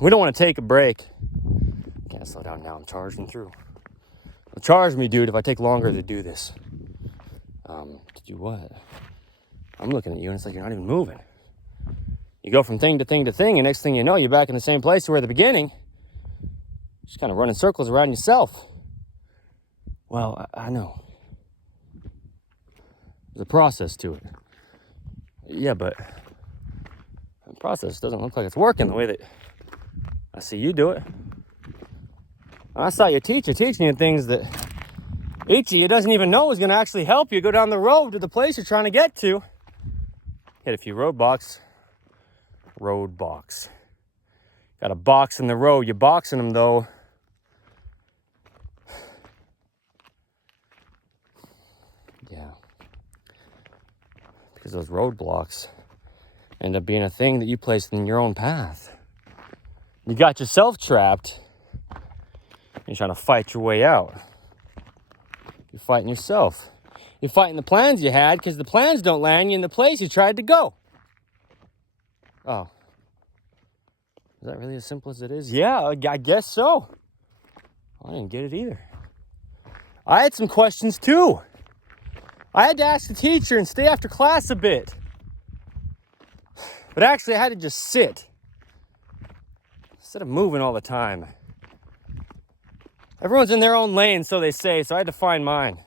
we don't want to take a break. Can't slow down now, I'm charging through. Well, charge me, dude, if I take longer to do this. To do what? I'm looking at you and it's like you're not even moving. You go from thing to thing to thing, and next thing you know, you're back in the same place you were at the beginning. Just kind of running circles around yourself. Well, I know. There's a process to it. Yeah, but the process doesn't look like it's working the way that I see you do it. And I saw your teacher teaching you things that each of you doesn't even know is going to actually help you go down the road to the place you're trying to get to. Hit a few roadblocks. Got a box in the road. You're boxing them, though. Yeah. Because those roadblocks end up being a thing that you placed in your own path. You got yourself trapped. You're trying to fight your way out. You're fighting yourself. You're fighting the plans you had because the plans don't land you in the place you tried to go. Oh. Is that really as simple as it is? Yeah, I guess so. I didn't get it either. I had some questions too. I had to ask the teacher and stay after class a bit. But actually, I had to just sit instead of moving all the time. Everyone's in their own lane, so they say, so I had to find mine.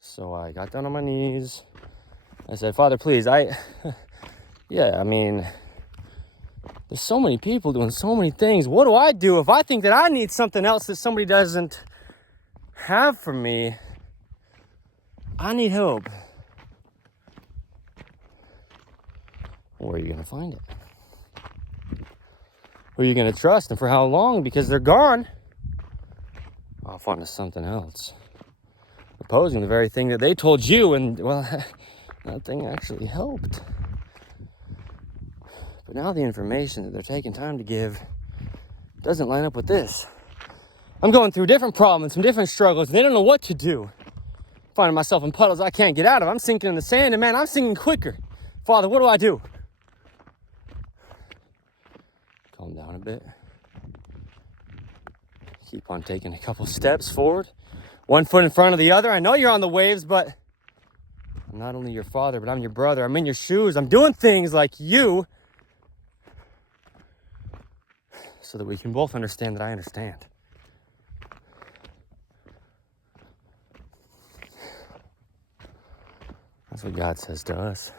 So I got down on my knees. I said, Father, please, yeah, I mean, there's so many people doing so many things. What do I do if I think that I need something else that somebody doesn't have for me? I need help. Where are you going to find it? Who are you going to trust and for how long? Because they're gone. I'll find something else. Opposing the very thing that they told you, and, well, that thing actually helped. But now the information that they're taking time to give doesn't line up with this. I'm going through different problems, some different struggles, and they don't know what to do. Finding myself in puddles I can't get out of. I'm sinking in the sand, and man, I'm sinking quicker. Father, what do I do? Calm down a bit. Keep on taking a couple steps forward. One foot in front of the other. I know you're on the waves, but I'm not only your father, but I'm your brother. I'm in your shoes. I'm doing things like you so that we can both understand that I understand. That's what God says to us.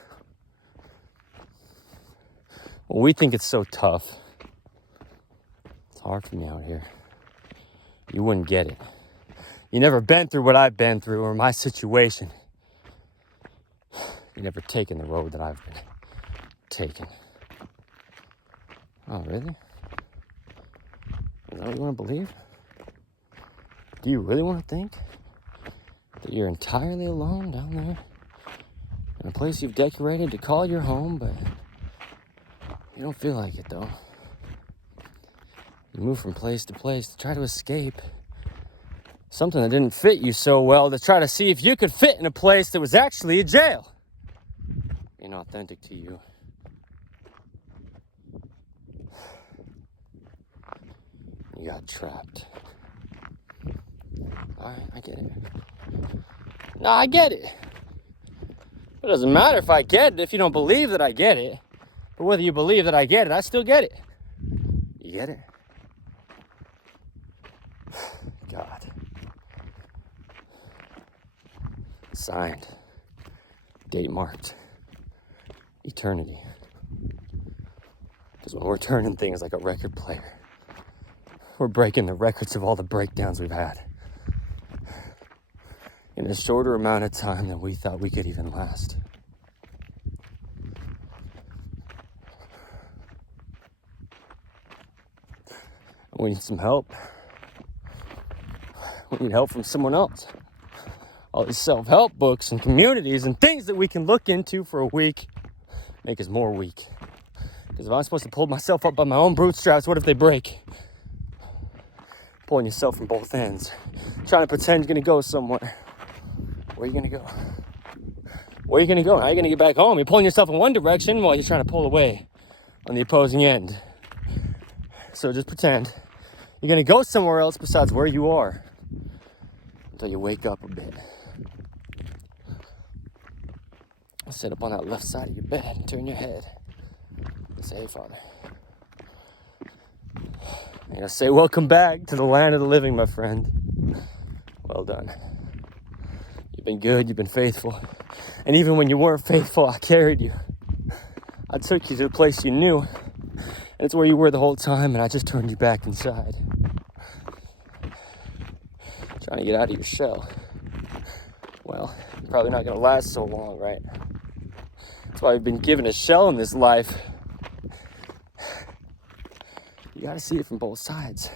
Well, we think it's so tough. It's hard for me out here. You wouldn't get it. You never been through what I've been through or my situation. You never taken the road that I've been taking. Oh, really? Is that what you want to believe? Do you really want to think that you're entirely alone down there in a place you've decorated to call your home, but you don't feel like it, though? You move from place to place to try to escape something that didn't fit you so well, to try to see if you could fit in a place that was actually a jail. Inauthentic to you. You got trapped. Alright, I get it. No, I get it. It doesn't matter if I get it if you don't believe that I get it. But whether you believe that I get it, I still get it. You get it? God. Signed. Date marked. Eternity. Because when we're turning things like a record player, we're breaking the records of all the breakdowns we've had in a shorter amount of time than we thought we could even last. We need some help. We need help from someone else. All these self-help books and communities and things that we can look into for a week make us more weak. Because if I'm supposed to pull myself up by my own bootstraps, what if they break? Pulling yourself from both ends. Trying to pretend you're going to go somewhere. Where are you going to go? Where are you going to go? How are you going to get back home? You're pulling yourself in one direction while you're trying to pull away on the opposing end. So just pretend you're going to go somewhere else besides where you are until you wake up a bit. Sit up on that left side of your bed and turn your head and say, hey, Father. You're going to say, welcome back to the land of the living, my friend. Well done. You've been good, you've been faithful. And even when you weren't faithful, I carried you. I took you to a place you knew. And it's where you were the whole time, and I just turned you back inside. Trying to get out of your shell. Well, probably not going to last so long, right? That's why we've been given a shell in this life. You got to see it from both sides.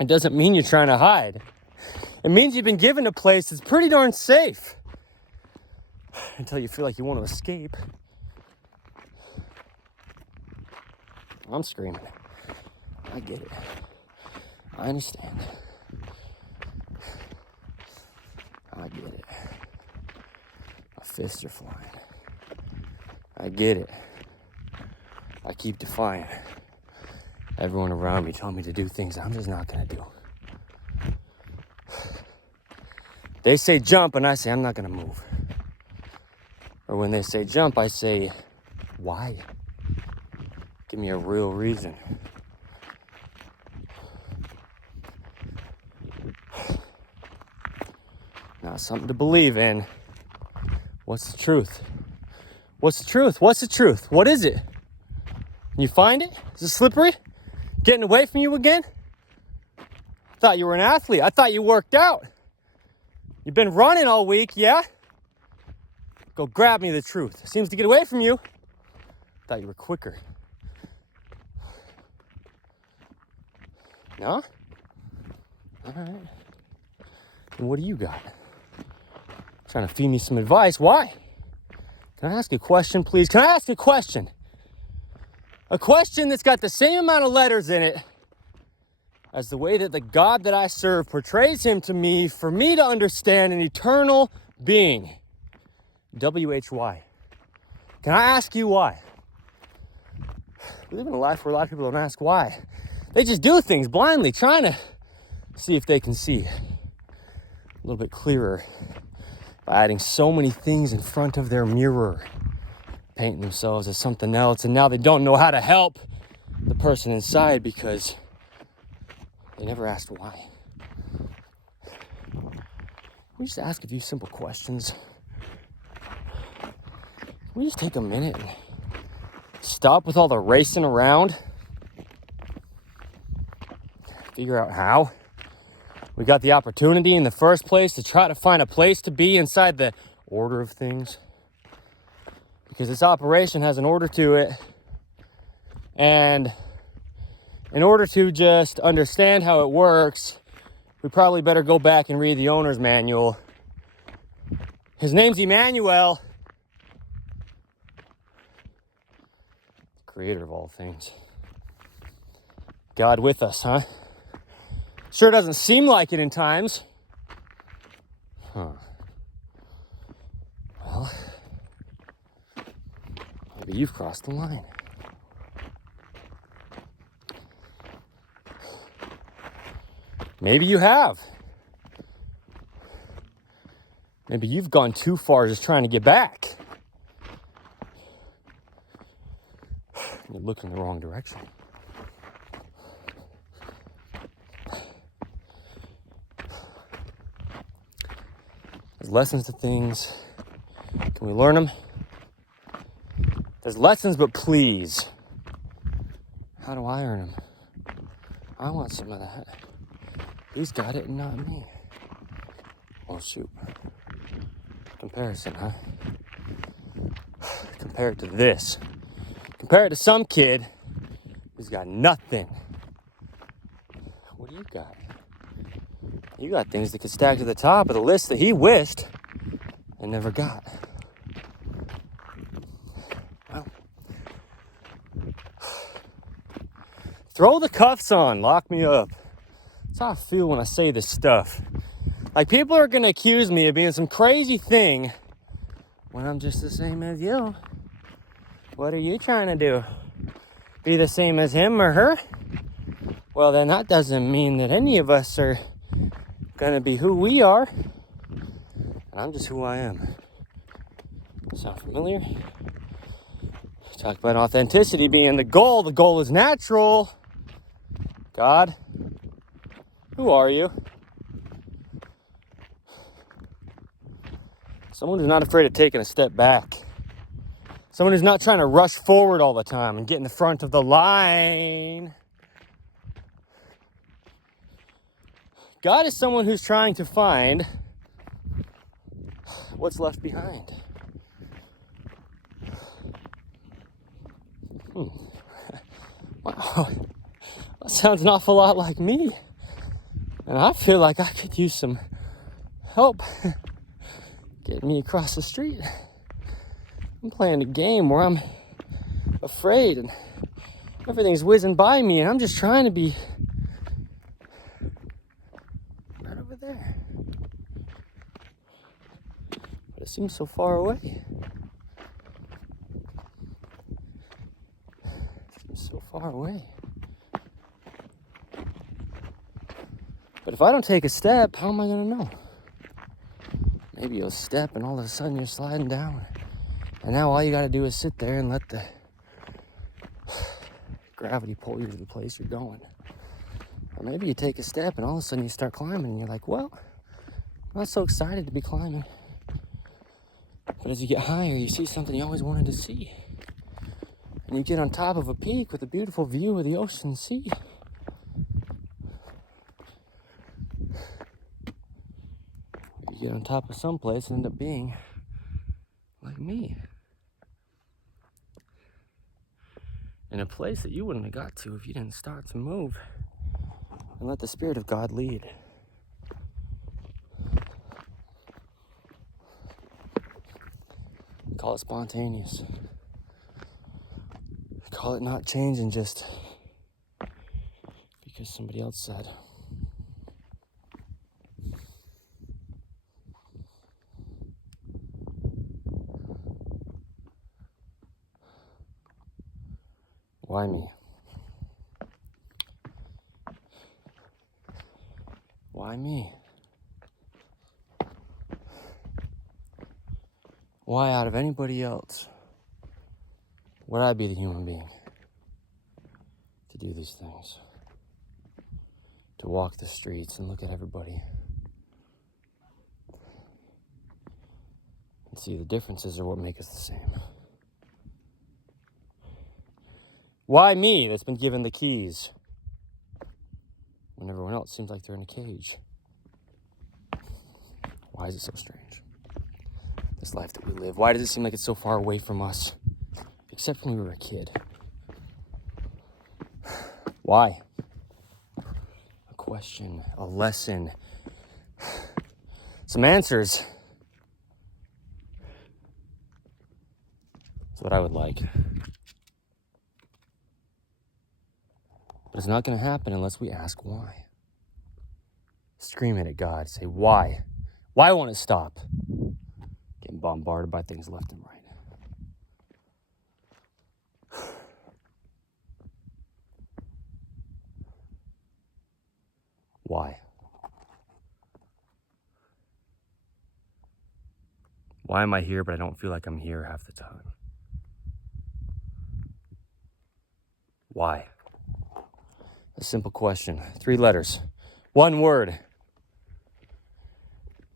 It doesn't mean you're trying to hide. It means you've been given a place that's pretty darn safe. Until you feel like you want to escape. I'm screaming. I get it. I understand. I get it. My fists are flying. I get it. I keep defying everyone around me, telling me to do things I'm just not going to do. They say jump, and I say I'm not going to move. Or when they say jump, I say, why? Give me a real reason. Now, something to believe in. What's the truth? What's the truth? What's the truth? What is it? Can you find it? Is it slippery? Getting away from you again? I thought you were an athlete. I thought you worked out. You've been running all week, yeah? Go grab me the truth. Seems to get away from you. I thought you were quicker. No? All right. And what do you got? Trying to feed me some advice. Why? Can I ask a question, please? Can I ask a question? A question that's got the same amount of letters in it as the way that the God that I serve portrays him to me for me to understand an eternal being. W-H-Y. Can I ask you why? We live in a life where a lot of people don't ask why. They just do things blindly, trying to see if they can see a little bit clearer by adding so many things in front of their mirror, painting themselves as something else, and now they don't know how to help the person inside because they never asked why. We just ask a few simple questions. We just take a minute and stop with all the racing around. Figure out how we got the opportunity in the first place to try to find a place to be inside the order of things. Because this operation has an order to it. And in order to just understand how it works, we probably better go back and read the owner's manual. His name's Emmanuel. Creator of all things. God with us, huh? Sure doesn't seem like it in times. Well, maybe you've crossed the line. Maybe you have. Maybe you've gone too far just trying to get back. You're looking in the wrong direction. There's lessons to things. Can we learn them? There's lessons, but please. How do I earn them? I want some of that. He's got it and not me. Oh, shoot. Comparison, huh? Compare it to this. Compare it to some kid who's got nothing. What do you got? You got things that could stack to the top of the list that he wished and never got. Well, throw the cuffs on, lock me up. That's how I feel when I say this stuff. Like, people are going to accuse me of being some crazy thing when I'm just the same as you. What are you trying to do? Be the same as him or her? Well, then that doesn't mean that any of us are going to be who we are. And I'm just who I am. Sound familiar? Talk about authenticity being the goal. The goal is natural. God, who are you? Someone who's not afraid of taking a step back. Someone who's not trying to rush forward all the time and get in the front of the line. God is someone who's trying to find what's left behind. Wow, that sounds an awful lot like me. And I feel like I could use some help getting me across the street. I'm playing a game where I'm afraid and everything's whizzing by me and I'm just trying to be right over there. But it seems so far away. It seems so far away. But if I don't take a step, how am I going to know? Maybe you'll step and all of a sudden you're sliding down. And now all you got to do is sit there and let the gravity pull you to the place you're going. Or maybe you take a step and all of a sudden you start climbing and you're like, well, I'm not so excited to be climbing. But as you get higher, you see something you always wanted to see. And you get on top of a peak with a beautiful view of the ocean sea. You get on top of some place and end up being like me. In a place that you wouldn't have got to if you didn't start to move and let the Spirit of God lead. Call it spontaneous. Call it not changing just because somebody else said. Why me? Why me? Why out of anybody else would I be the human being to do these things? To walk the streets and look at everybody and see the differences are what make us the same. Why me that's been given the keys when everyone else seems like they're in a cage? Why is it so strange? This life that we live, why does it seem like it's so far away from us? Except when we were a kid. Why? A question, a lesson, some answers. That's what I would like. But it's not going to happen unless we ask why. Scream it at God. Say, why? Why won't it stop? Getting bombarded by things left and right. Why? Why am I here, but I don't feel like I'm here half the time? Why? A simple question. 3 letters. 1 word.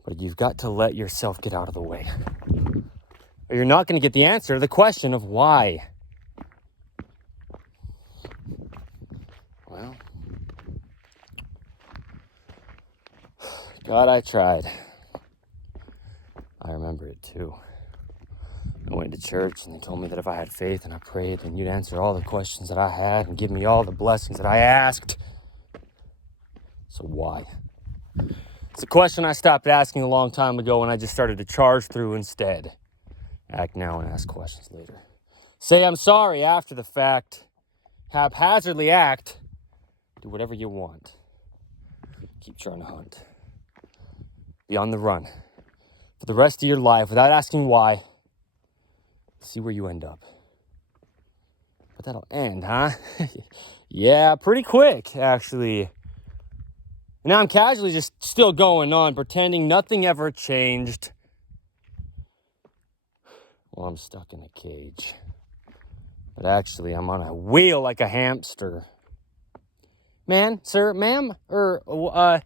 But you've got to let yourself get out of the way. Or you're not going to get the answer to the question of why. Well, God, I tried. I remember it too. I went to church and they told me that if I had faith and I prayed, then you'd answer all the questions that I had and give me all the blessings that I asked. So why? It's a question I stopped asking a long time ago when I just started to charge through instead. Act now and ask questions later. Say I'm sorry after the fact. Haphazardly act. Do whatever you want. Keep trying to hunt. Be on the run for the rest of your life without asking why. See where you end up. But that'll end, huh? Yeah, pretty quick, actually. Now I'm casually just still going on, pretending nothing ever changed. Well, I'm stuck in a cage. But actually, I'm on a wheel like a hamster. Man, sir, ma'am, why?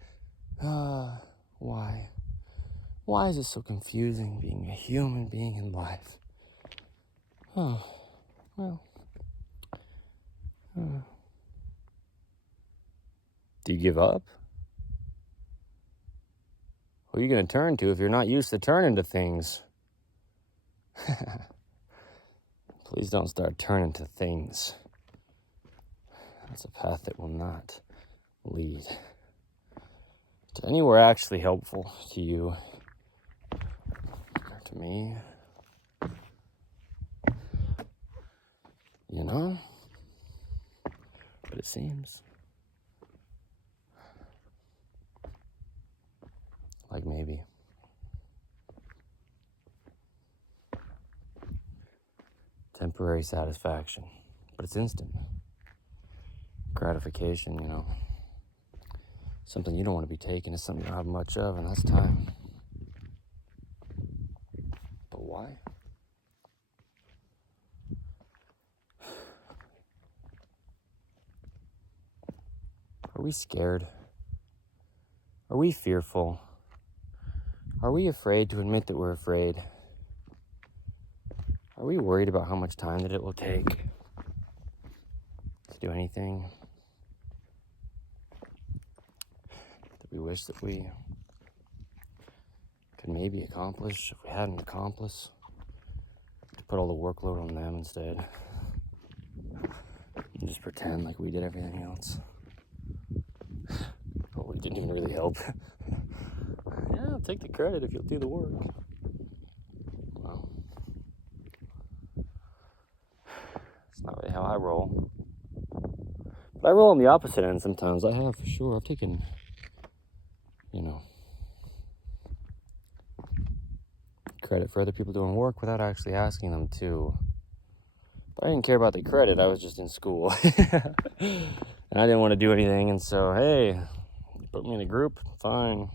Why is it so confusing being a human being in life? Oh, well. Do you give up? Who are you going to turn to if you're not used to turning to things? Please don't start turning to things. That's a path that will not lead to anywhere actually helpful to you or to me. You know? But it seems like maybe. Temporary satisfaction, but it's instant. Gratification, you know. Something you don't want to be taking is something you don't have much of, and that's time. But why? Are we scared? Are we fearful? Are we afraid to admit that we're afraid? Are we worried about how much time that it will take to do anything that we wish that we could maybe accomplish if we had an accomplice? To put all the workload on them instead and just pretend like we did everything else. But we didn't even really help. Yeah, I'll take the credit if you'll do the work. Well, it's not really how I roll. But I roll on the opposite end sometimes. I have, for sure. I've taken, credit for other people doing work without actually asking them to. But I didn't care about the credit. I was just in school. And I didn't want to do anything. And so, hey, put me in a group, fine.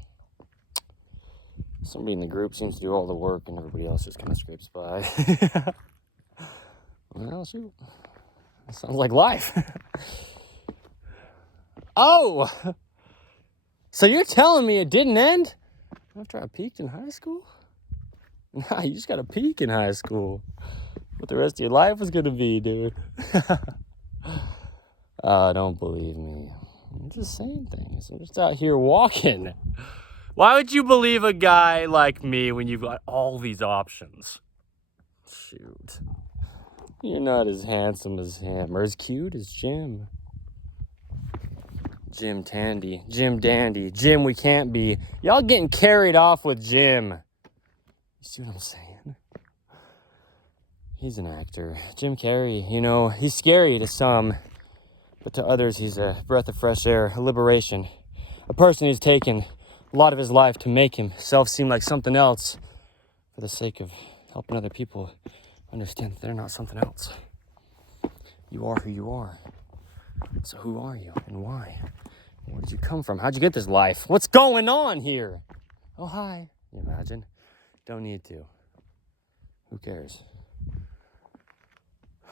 Somebody in the group seems to do all the work and everybody else just kind of scrapes by. Well, shoot. That sounds like life. Oh! So you're telling me it didn't end after I peaked in high school? Nah, you just got to peak in high school. What the rest of your life was going to be, dude. Don't believe me. I'm just saying things. I'm just out here walking. Why would you believe a guy like me when you've got all these options? Shoot. You're not as handsome as him or as cute as Jim. Jim Tandy. Jim Dandy. Jim we can't be. Y'all getting carried off with Jim. You see what I'm saying? He's an actor. Jim Carrey, he's scary to some. But to others, he's a breath of fresh air, a liberation. A person who's taken a lot of his life to make himself seem like something else for the sake of helping other people understand that they're not something else. You are who you are. So who are you and why? Where did you come from? How'd you get this life? What's going on here? Oh, hi. Can you imagine? Don't need to. Who cares?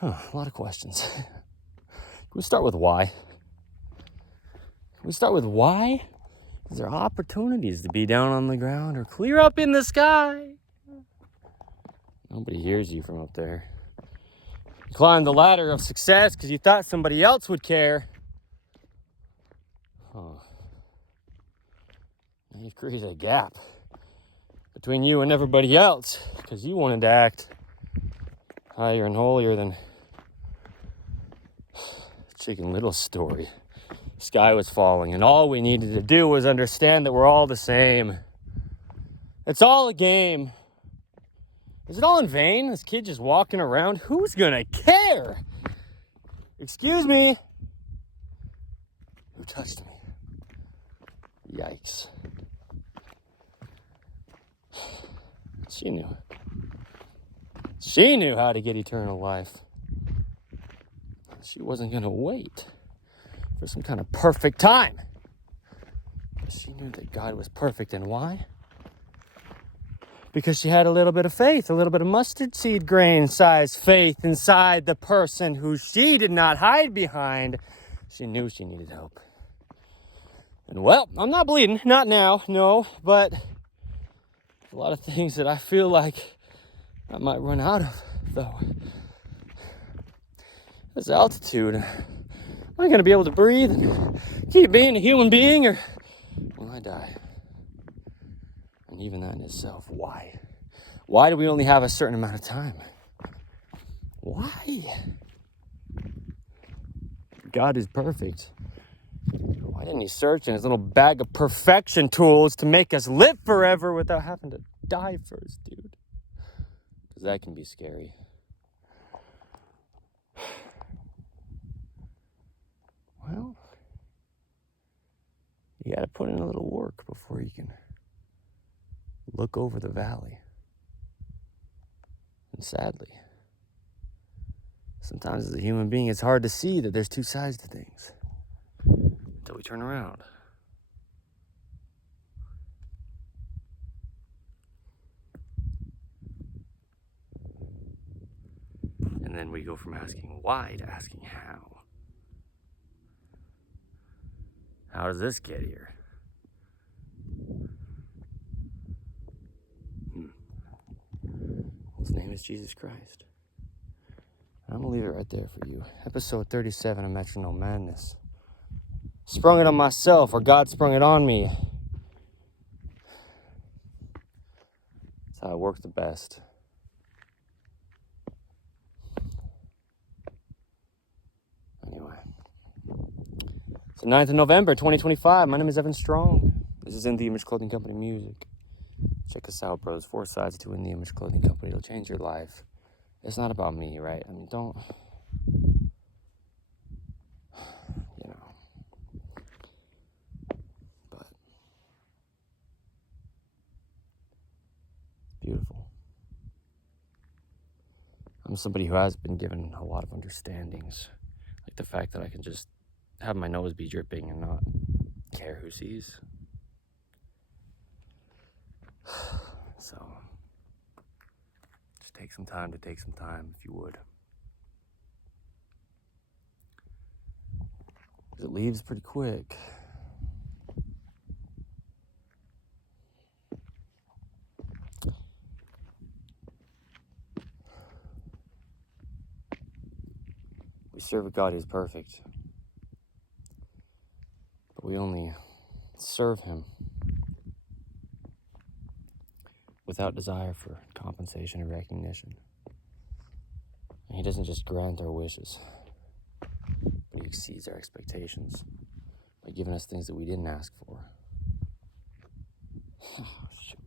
A lot of questions. Can we start with why? Can we start with why? Is there opportunities to be down on the ground or clear up in the sky? Nobody hears you from up there. You climbed the ladder of success because you thought somebody else would care. Now you've created a gap between you and everybody else because you wanted to act higher and holier than Chicken Little story. Sky was falling, and all we needed to do was understand that we're all the same. It's all a game. Is it all in vain? This kid just walking around? Who's gonna care? Excuse me. Who touched me? Yikes. She knew. She knew how to get eternal life. She wasn't going to wait for some kind of perfect time. She knew that God was perfect. And why? Because she had a little bit of faith, a little bit of mustard seed grain size faith inside the person who she did not hide behind. She knew she needed help. And well, I'm not bleeding, not now, no, but a lot of things that I feel like I might run out of, though. This altitude, am I going to be able to breathe and keep being a human being, or will I die? And even that in itself, why? Why do we only have a certain amount of time? Why? God is perfect. Why didn't he search in his little bag of perfection tools to make us live forever without having to die first, dude? Because that can be scary. Well, you got to put in a little work before you can look over the valley. And sadly, sometimes as a human being, it's hard to see that there's two sides to things until we turn around. And then we go from asking why to asking how. How does this get here? His name is Jesus Christ. I'm going to leave it right there for you. Episode 37 of Metronome Madness. Sprung it on myself, or God sprung it on me. That's how it works the best. Anyway. It's the 9th of November, 2025. My name is Evan Strong. This is In The Image Clothing Company music. Check us out, bros. 4 sides to In The Image Clothing Company. It'll change your life. It's not about me, right? I mean, don't... You know. But... beautiful. I'm somebody who has been given a lot of understandings. Like the fact that I can just have my nose be dripping and not care who sees. So, just take some time, if you would. Because it leaves pretty quick. We serve a God who's perfect. But we only serve him without desire for compensation or recognition. And he doesn't just grant our wishes, but he exceeds our expectations by giving us things that we didn't ask for. Oh, shoot.